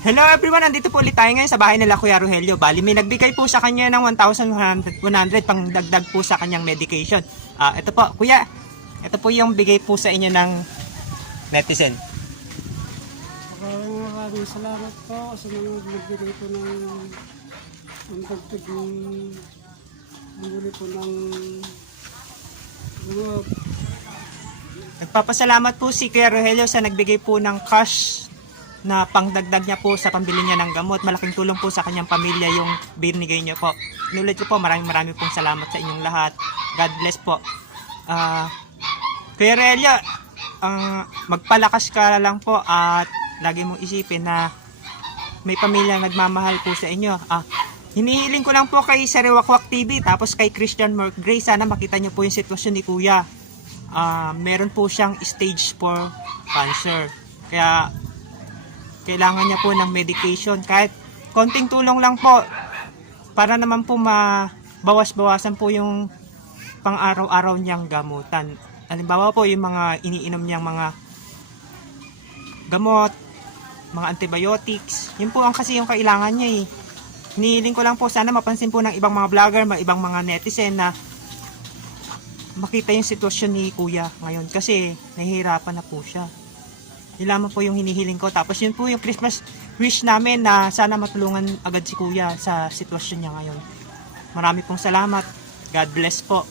Hello everyone, nandito po ulit tayo ngayon sa bahay nila Kuya Rogelio. Bali, may nagbigay po sa kanya ng 1,100 pang dagdag po sa kanyang medication. Ito po, Kuya. Ito po yung bigay po sa inyo ng netizen. Maraming salamat po sa mga nagbigay po ng dagdag ng bumili po ng gamot. Nagpapasalamat po si Kuya Rogelio sa nagbigay po ng cash na pangdagdag niya po sa pambili niya ng gamot. Malaking tulong po sa kanyang pamilya yung binigay niyo po. Inulit ko po, maraming pong salamat sa inyong lahat. God bless po. Kuya Rogelio, magpalakas ka lang po at lagi mong isipin na may pamilya nagmamahal po sa inyo. Hinihiling ko lang po kay Sariwakwak TV tapos kay Christian Mark Gray. Sana makita niyo po yung sitwasyon ni Kuya. Meron po siyang stage 4 cancer. Kaya kailangan niya po ng medication. Kahit konting tulong lang po para naman po mabawas-bawasan po yung pang-araw-araw niyang gamutan. Halimbawa po yung mga iniinom niyang mga gamot, mga antibiotics. Yun po ang kasi yung kailangan niya eh. Hinihiling ko lang po sana mapansin po ng ibang mga vlogger, ibang mga netizen na makita yung sitwasyon ni Kuya ngayon kasi nahihirapan na po siya. Yun lamang po yung hinihiling ko. Tapos yun po yung Christmas wish namin na sana matulungan agad si Kuya sa sitwasyon niya ngayon. Marami pong salamat. God bless po.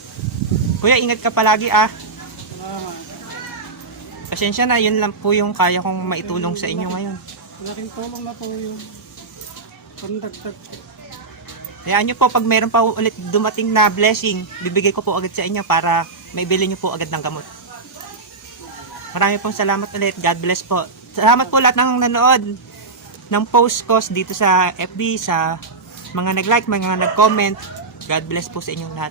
Kuya, ingat ka palagi Salamat. Pasensya na, yun lang po yung kaya kong maitulong sa inyo ngayon. Malaking tulong na po yung pandagdag. Hayaan nyo po, pag meron pa ulit dumating na blessing, bibigay ko po agad sa inyo para maibili nyo po agad ng gamot. Marami pong salamat ulit. God bless po. Salamat po lahat ng nanood ng post ko dito sa FB, sa mga nag-like, mga nag-comment. God bless po sa inyong lahat.